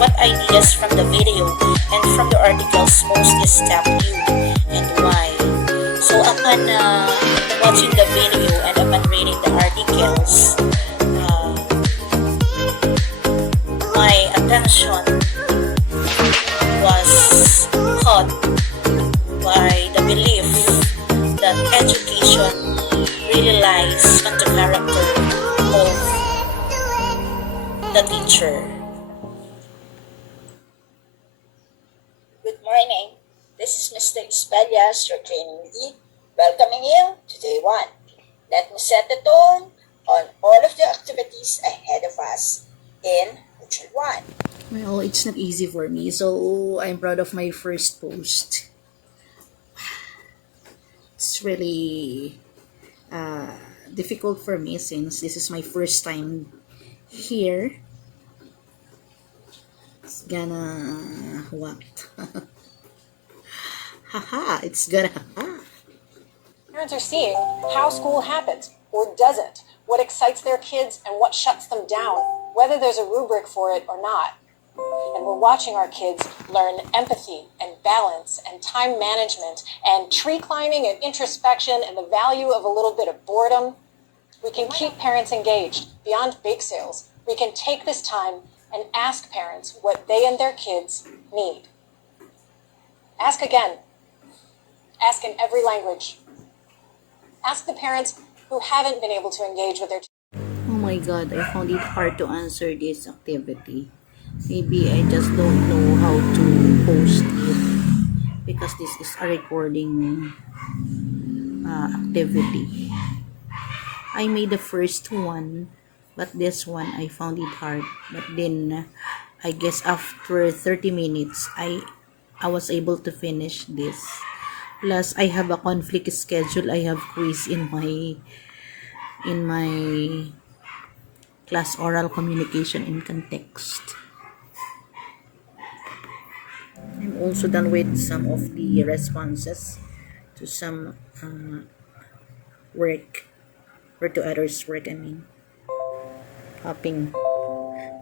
what ideas from the video and from the articles most stuck you and why? So upon watching the video and upon reading the articles, my attention was caught by the belief that education really lies on the character of the teacher. Good morning. This is Mr. Espalias, your training lead, welcoming you to day 1. Let me set the tone on all of the activities ahead of us in Module 1. Well, it's not easy for me, so I'm proud of my first post. It's really difficult for me since this is my first time here. It's gonna what? Haha, it's gonna Parents are seeing how school happens or doesn't, what excites their kids and what shuts them down, whether there's a rubric for it or not. And we're watching our kids learn empathy and balance and time management and tree climbing and introspection and the value of a little bit of boredom. We can keep parents engaged beyond bake sales. We can take this time and ask parents what they and their kids need. Ask again. Ask in every language. Ask the parents who haven't been able to engage with their Oh my god, I found it hard to answer this activity. Maybe I just don't know how to post it because this is a recording activity. I made the first one, but this one I found it hard. But then I guess after 30 minutes I was able to finish this. Plus I have a conflict schedule. I have quiz in my class oral communication in context. I'm also done with some of the responses to some work or to others work, I mean. Helping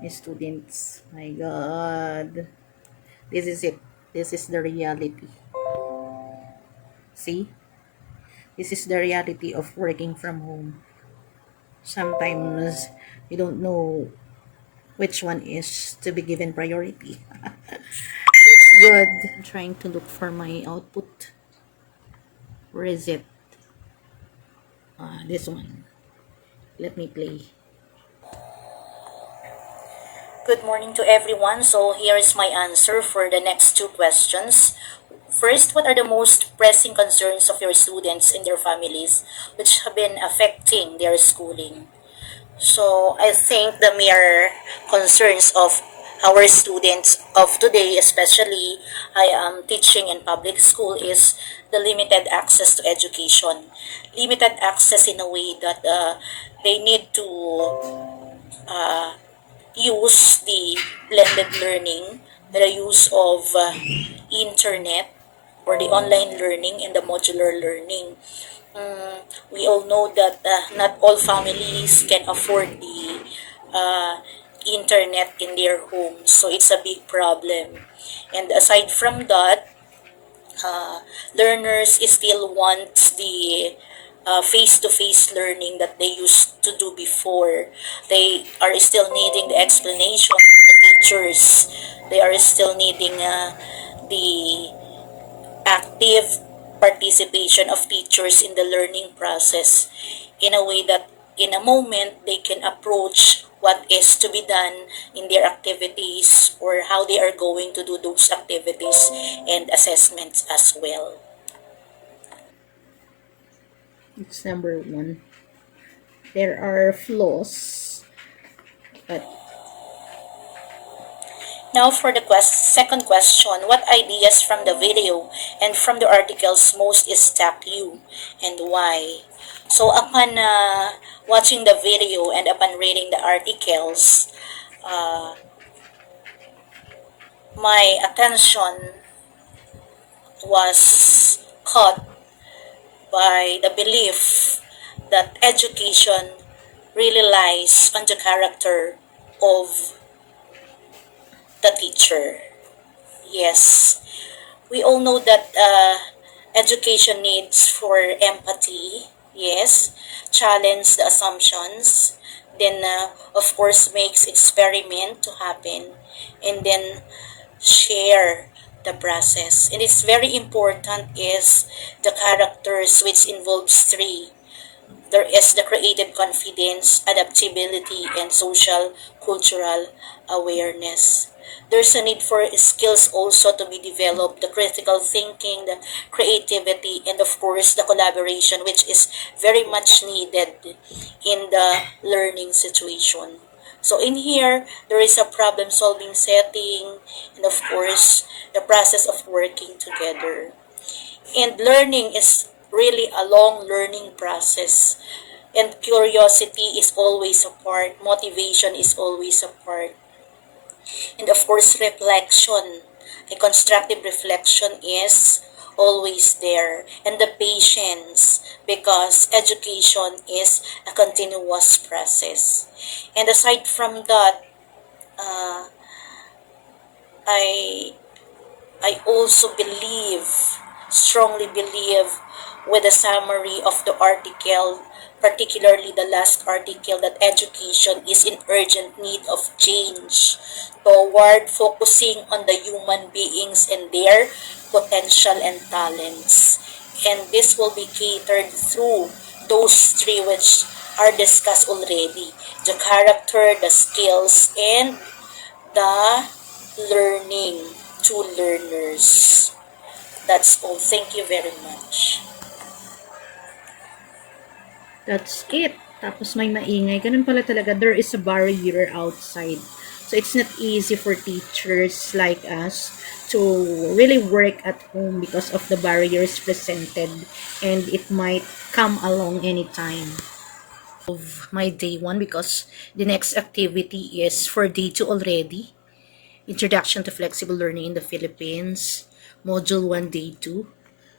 my students. My god. This is it. This is the reality. See? This is the reality of working from home. Sometimes you don't know which one is to be given priority. Good. I'm trying to look for my output. Where is it? This one. Let me play. Good morning to everyone. So here is my answer for the next 2 questions. First, what are the most pressing concerns of your students and their families which have been affecting their schooling? So I think the mere concerns of our students of today, especially I am teaching in public school, is the limited access to education. Limited access in a way that they need to use the blended learning, the use of internet or the online learning and the modular learning. We all know that not all families can afford the internet in their homes, so it's a big problem. And aside from that, learners still want the face-to-face learning that they used to do before. They are still needing the explanation of the teachers. They are still needing the active participation of teachers in the learning process in a way that in a moment they can approach what is to be done in their activities or how they are going to do those activities and assessments as well. It's number 1. There are flaws, but Now for the second question, what ideas from the video and from the articles most stuck you and why? So upon watching the video and upon reading the articles, my attention was caught by the belief that education really lies on the character of the teacher. Yes, we all know that education needs for empathy. Yes, challenge the assumptions. Then, of course, makes experiment to happen, and then share the process. And it's very important is the characters, which involves three. There is the creative confidence, adaptability, and social cultural awareness. There's a need for skills also to be developed, the critical thinking, the creativity, and of course the collaboration, which is very much needed in the learning situation. So in here, there is a problem solving setting, and of course the process of working together. And learning is really a long learning process. And curiosity is always a part, motivation is always a part. And of course, reflection, a constructive reflection is always there. And the patience, because education is a continuous process. And aside from that, uh, I I also strongly believe, with the summary of the article, particularly the last article, that education is in urgent need of change toward focusing on the human beings and their potential and talents. And this will be catered through those three which are discussed already: the character, the skills, and the learning to learners. That's all. Thank you very much. That's it. Tapos may maingay. Ganun pala talaga. There is a barrier outside. So it's not easy for teachers like us to really work at home because of the barriers presented, and it might come along anytime of my day 1, because the next activity is for day 2 already. Introduction to Flexible Learning in the Philippines, Module 1, Day 2.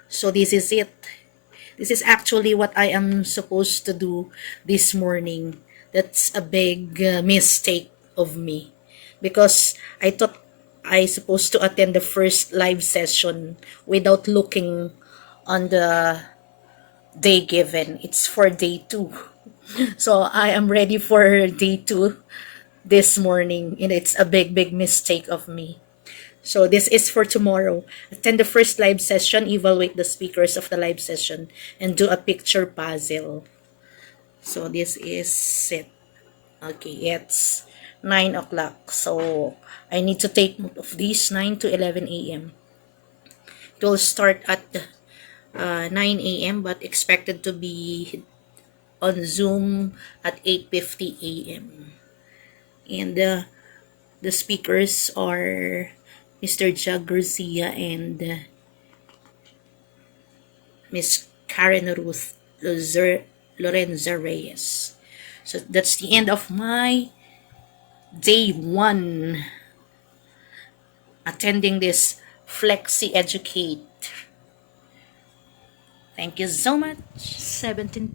So this is it. This is actually what I am supposed to do this morning. That's a big mistake of me, because I thought I supposed to attend the first live session without looking on the day given. It's for day 2. So I am ready for day 2 this morning, and it's a big mistake of me. So this is for tomorrow. Attend the first live session, evaluate the speakers of the live session, and do a picture puzzle. So this is it. Okay, it's 9 o'clock. So I need to take note of these, 9 to 11 a.m. It will start at 9 a.m. but expected to be on Zoom at 8:50 a.m. And the speakers are Mr. Jag Garcia and Miss Karen Ruth Lorenza Reyes. So that's the end of my day 1 attending this Flexi Educate. Thank you so much. 17%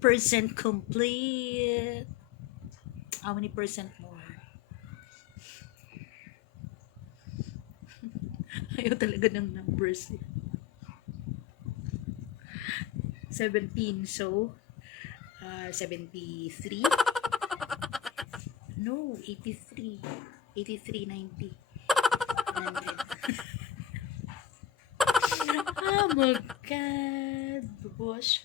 complete. How many percent more? Ayaw talaga ng numbers. 17. So, 73. No, 83. 83, 90. 100. Oh my God, boss.